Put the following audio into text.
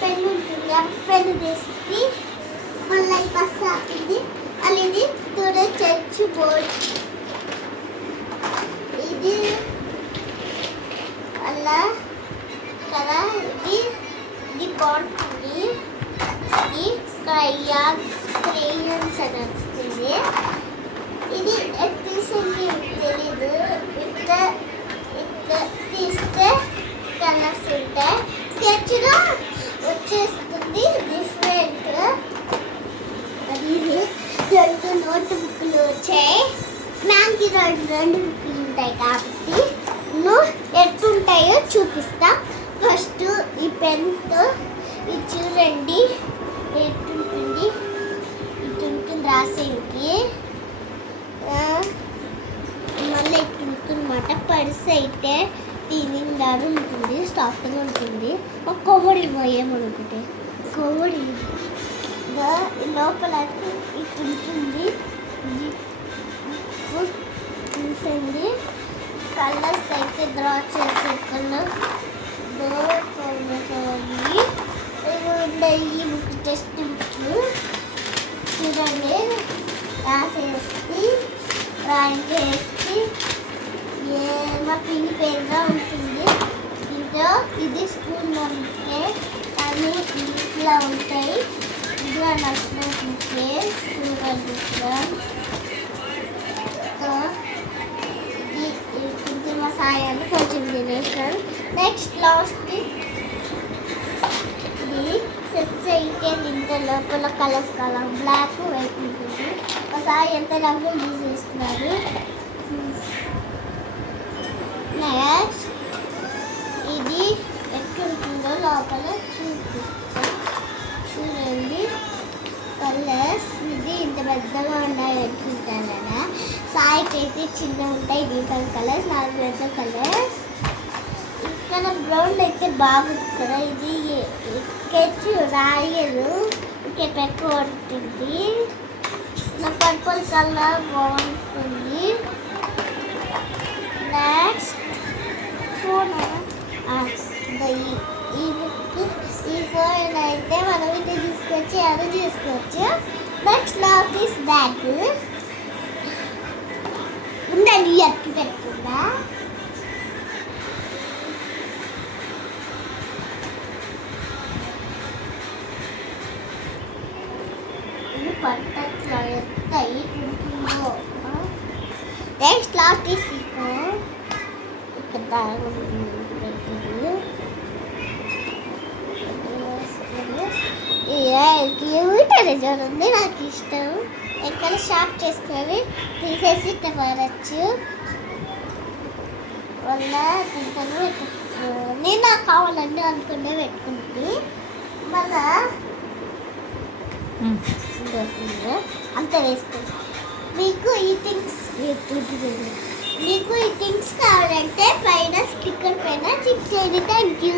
Pen ఉంటుంది. ఆ pen తీసి మళ్ళీ బస్ ఆపింది. అది ఇది టుడే చర్చ్ బోర్డ్. ఇది అలా కదా. ఇది బాగుంటుంది. ఇది క్రయాన్స్ అని వస్తుంది. ఇది తీసింది తెలీదు. ఇట్లా తీస్తే కలర్స్ ఉంటాయి. స్కెచ్లో వచ్చేస్తుంది డిఫరెంట్. అది రెండు నోట్ బుక్లు వచ్చాయి. నాకు రెండు బుక్లు ఉంటాయి కాబట్టి ఎట్లుంటాయో చూపిస్తా. ఫస్ట్ ఈ పెన్తో ఇది చూడండి ఎట్టుంటుంది. ఇటుంటుంది రాసేకి. మళ్ళీ ఇటుంటుందన్నమాట. పర్స్ అయితే తినిందారు ఉంటుంది, సాఫ్ట్గా ఉంటుంది. ఒక కొవ్వడి ఏమనుకుంటే కొవ్వడి లోపల ఇటుంటుంది. ఉంటుంది కలర్స్ అయితే డ్రా చేసే కలర్ ఈ బుక్ టెక్స్ట్ బుక్ చూడండి. రాసేసి డ్రాయింగ్ వేసి ఏమో పింక్ పేరుగా ఉంటుంది. దీంట్లో ఇది స్కూల్ ఉంటే అన్నీ ఇట్లా ఉంటాయి. ఇట్లా నచ్చినట్టుంటే చూడండి. మా సాయాన్ని కొంచెం తినేసాను. నెక్స్ట్ లాస్ట్ ఇది సెట్స్ అయితే ఇంత లోపల కలర్స్ బ్లాక్ వైట్ ఉంటుంది. మా సాయి ఎంత రంగులు యూజ్ చేస్తున్నారు. నెక్స్ట్ ఇది ఎట్లుంటుందో లోపల చూపిస్తాను. చూడండి కలర్స్. ఇది ఇంత పెద్దగా ఉన్నాయి అనుకుంటాను కదా. సాయికి అయితే చిన్న ఉంటాయి దీపం కలర్స్, నాకు పెద్ద కలర్స్. ఇక్కడ బ్రౌన్ అయితే బాగుంది కదా. ఇది స్కెచ్ రాయలు ఇక్కడ ఎక్కువ ఉంటుంది. నా పర్పుల్ కలర్ బాగుంటుంది. నెక్స్ట్ ఫోన్ ఈ బుక్ ఈ ఫోన్ అయితే మనం ఇది తీసుకోవచ్చు, అది తీసుకోవచ్చు. నెక్స్ట్ లాస్ట్ బ్యాగ్ ఉండండి. ఎత్తి పెట్టుకుందా ఇది పట్టట్లో ఎంత ఉంటుందో. నెక్స్ట్ లాస్ట్ ఇక్కడ చూడండి. నాకు ఇష్టం. ఎక్కడ షాప్ చేసుకొని తీసేసి పడచ్చు. వల్ల తింటాను. నేను నాకు కావాలండి అనుకుంటే పెట్టుకుంటుంది. మళ్ళా అంత వేసుకుంటా. మీకు ఈ థింగ్స్ కావాలంటే పైన స్టిక్కర్ పైన చిక్ చేయండి. Thank you.